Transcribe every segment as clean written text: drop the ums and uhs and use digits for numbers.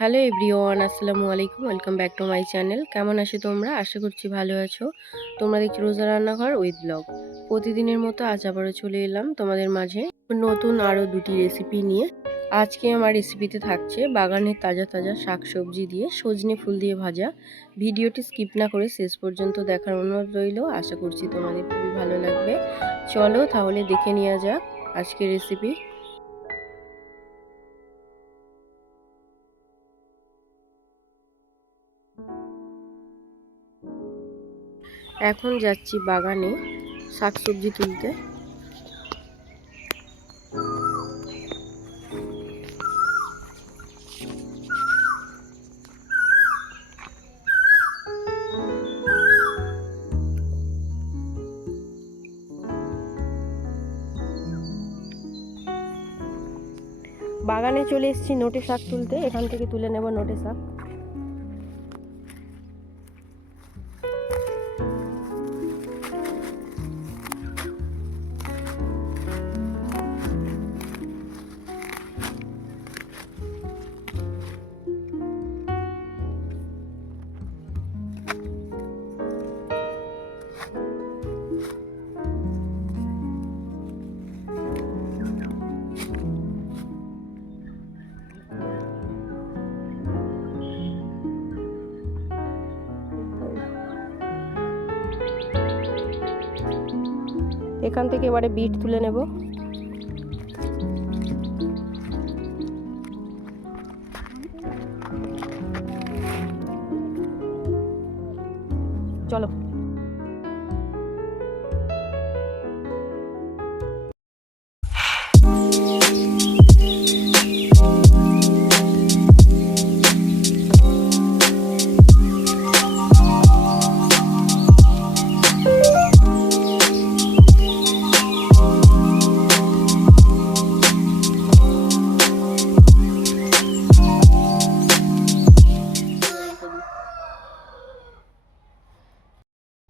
Hello everyone, আসসালামু আলাইকুম। Welcome back to my channel. কেমন আছো তোমরা? আশা করছি ভালো আছো। তোমরা দেখছি রোজা রান্নাঘর উইথ ব্লগ। প্রতিদিনের মতো আজ আবারও চলে এলাম তোমাদের মাঝে নতুন আরও দুটি রেসিপি নিয়ে। আজকে আমার রেসিপিতে থাকছে বাগানের তাজা তাজা শাকসবজি দিয়ে সজনে ফুল দিয়ে ভাজা। ভিডিওটি স্কিপ না করে শেষ পর্যন্ত দেখার অনুরোধ রইল। আশা করছি তোমাদের খুবই ভালো লাগবে। চলো তাহলে দেখে নেওয়া যাক আজকের রেসিপি। এখন যাচ্ছি বাগানে শাকসবজি তুলতে। বাগানে চলে এসেছি নোটে শাক তুলতে। এখান থেকে তুলে নেব নোটে শাক। এখান থেকে এবারে বিট তুলে নেব। চলো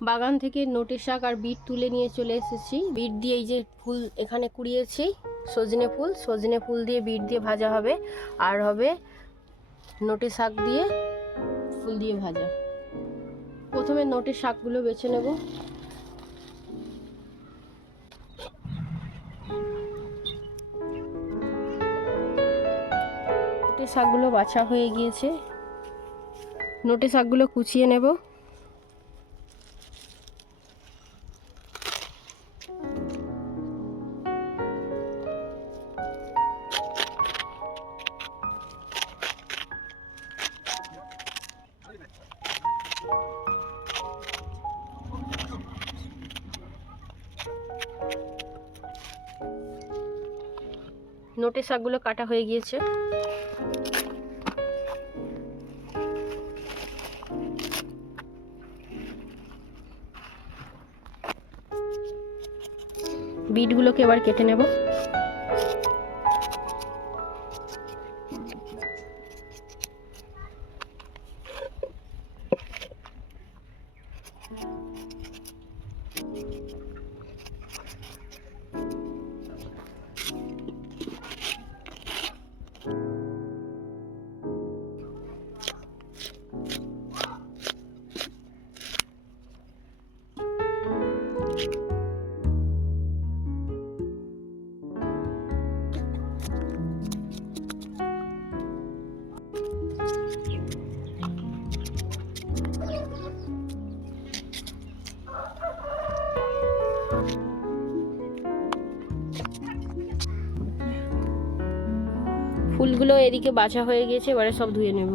বাগান থেকে নোটে শাক আর বিট তুলে নিয়ে চলে এসেছি। বিট দিয়ে এই যে ফুল এখানে কুড়িয়েছি, সজনে ফুল দিয়ে বিট দিয়ে ভাজা হবে, আর হবে নোটে শাক দিয়ে ফুল দিয়ে ভাজা। প্রথমে নোটে শাকগুলো বেছে নেব। নোটে শাকগুলো বাছা হয়ে গিয়েছে। নোটে শাকগুলো কুচিয়ে নেব। নোটে শাকগুলো কাটা হয়ে গিয়েছে। বিটগুলোকে এবার কেটে নেব। ফুলগুলো এদিকে বাছা হয়ে গিয়েছে, এবারে সব ধুয়ে নেব।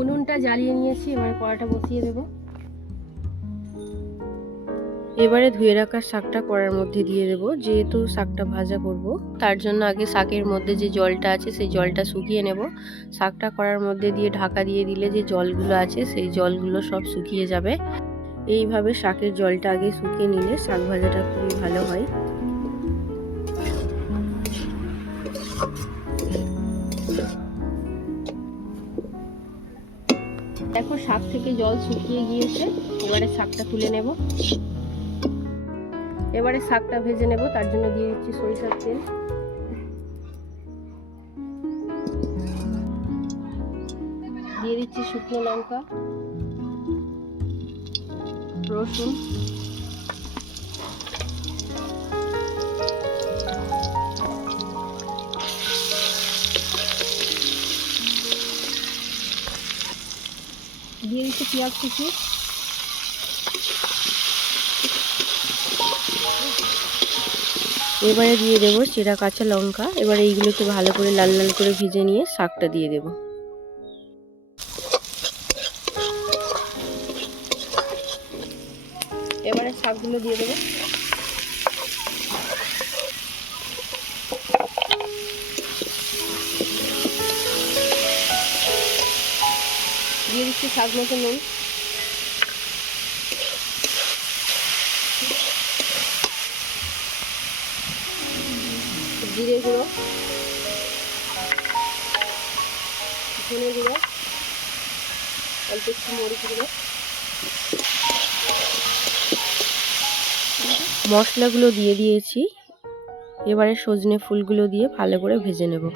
উনুনটা জ্বালিয়ে নিয়েছি, এবারে কড়াটা বসিয়ে দেব। এবারে ধুয়ে রাখা শাকটা কড়ার মধ্যে দিয়ে দেব। যেহেতু শাকটা ভাজা করব, তার জন্য আগে শাকের মধ্যে যে জলটা আছে সেই জলটা শুকিয়ে নেব। শাকটা কড়ার মধ্যে দিয়ে ঢাকা দিয়ে দিলে যে জলগুলো আছে সেই জলগুলো সব শুকিয়ে যাবে। এইভাবে শাকের জলটা আগে শুকিয়ে নিলে শাক ভাজাটা খুবই ভালো হয়। দেখো শাক থেকে জল শুকিয়ে গিয়েছে। এবারে শাকটা তুলে নেব। এবারে শাকটা ভেজে নেব, তার জন্য দিয়ে দিচ্ছি সরিষার তেল। দিচ্ছি শুকনো লঙ্কা, রসুন, দিয়ে দিচ্ছি পেঁয়াজ কুচি, এবারে দিয়ে দেবো চেরা কাঁচা লঙ্কা। এবারে এইগুলোকে ভালো করে লাল লাল করে ভেজে নিয়ে শাকটা দিয়ে দেব। এবারে শাকগুলো দিয়ে দেবো। দিয়ে দিচ্ছি স্বাদ মতো নুন, জিরে গুঁড়ো, ধনে গুঁড়ো, অল্প একটু মরিচ গুঁড়ো। মশলাগুলো দিয়ে দিয়েছি। এবারে সজনে ফুলগুলো দিয়ে ভালো করে ভেজে নেব।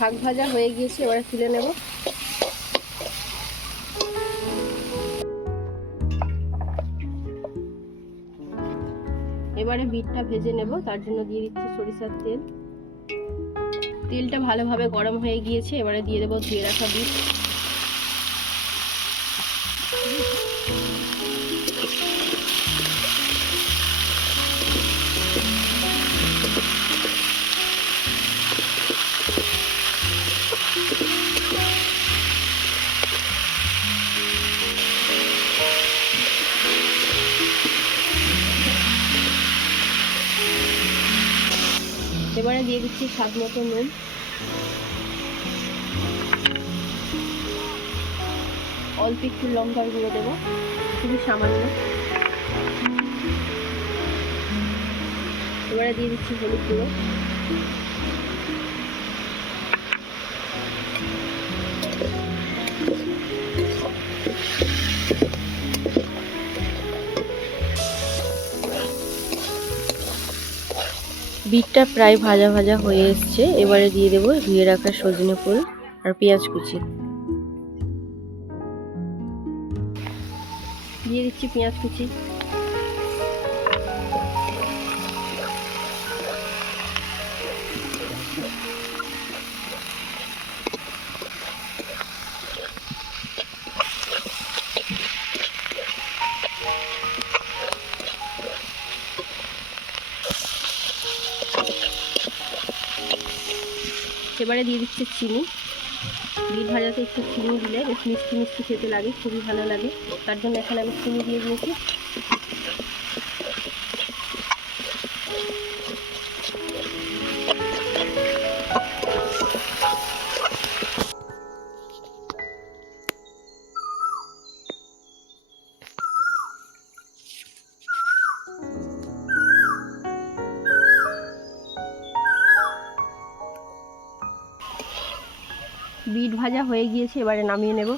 শাক ভাজা হয়ে গিয়েছে, এবারে তুলে নেব। এবারে বিটটা ভেজে নেব, তার জন্য দিয়ে দিচ্ছি সরিষার তেল। তেলটা ভালোভাবে গরম হয়ে গিয়েছে, এবারে দিয়ে দেবো ধুয়ে রাখা বিট। এবারে দিয়ে দিচ্ছি স্বাদ মতো নুন, অল্প একটু লঙ্কার গুঁড়ো দেবো, খুবই সামান্য। এবারে দিয়ে দিচ্ছি হলুদ গুঁড়ো, বিটটা প্রায় ভাজা ভাজা হয়ে এসছে। এবারে দিয়ে দেবো ধুয়ে রাখা সজনে ফুল আর পেঁয়াজ কুচি। দিয়ে দিচ্ছি পেঁয়াজ কুচি, এবারে দিয়ে দিচ্ছি চিনি। বিট ভাজাতে একটু চিনি দিলে বেশ মিষ্টি মিষ্টি খেতে লাগে, খুবই ভালো লাগে। তার জন্য এখানে আমি চিনি দিয়ে দিয়েছি। বিট ভাজা হয়ে গিয়েছে, এবারে নামিয়ে নেব।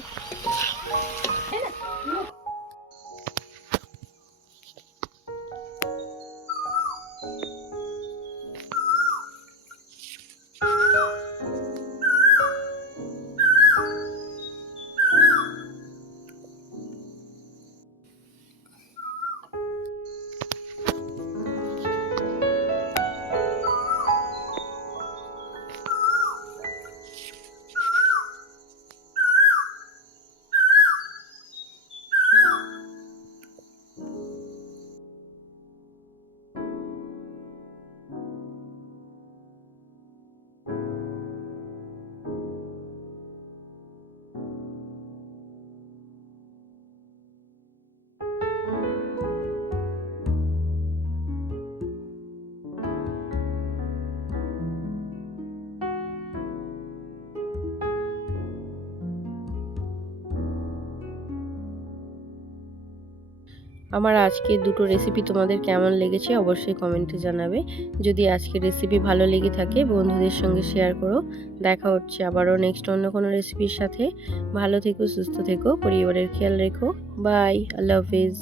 আমার আজকে দুটো রেসিপি তোমাদের কেমন লেগেছে অবশ্যই কমেন্টে জানাবে। যদি আজকের রেসিপি ভালো লেগে থাকে বন্ধুদের সঙ্গে শেয়ার করো। দেখা হচ্ছে আবারও নেক্সট অন্য কোনো রেসিপির সাথে। ভালো থেকো, সুস্থ থেকো, পরিবারের খেয়াল রেখো। বাই, আল্লাহ হাফেজ।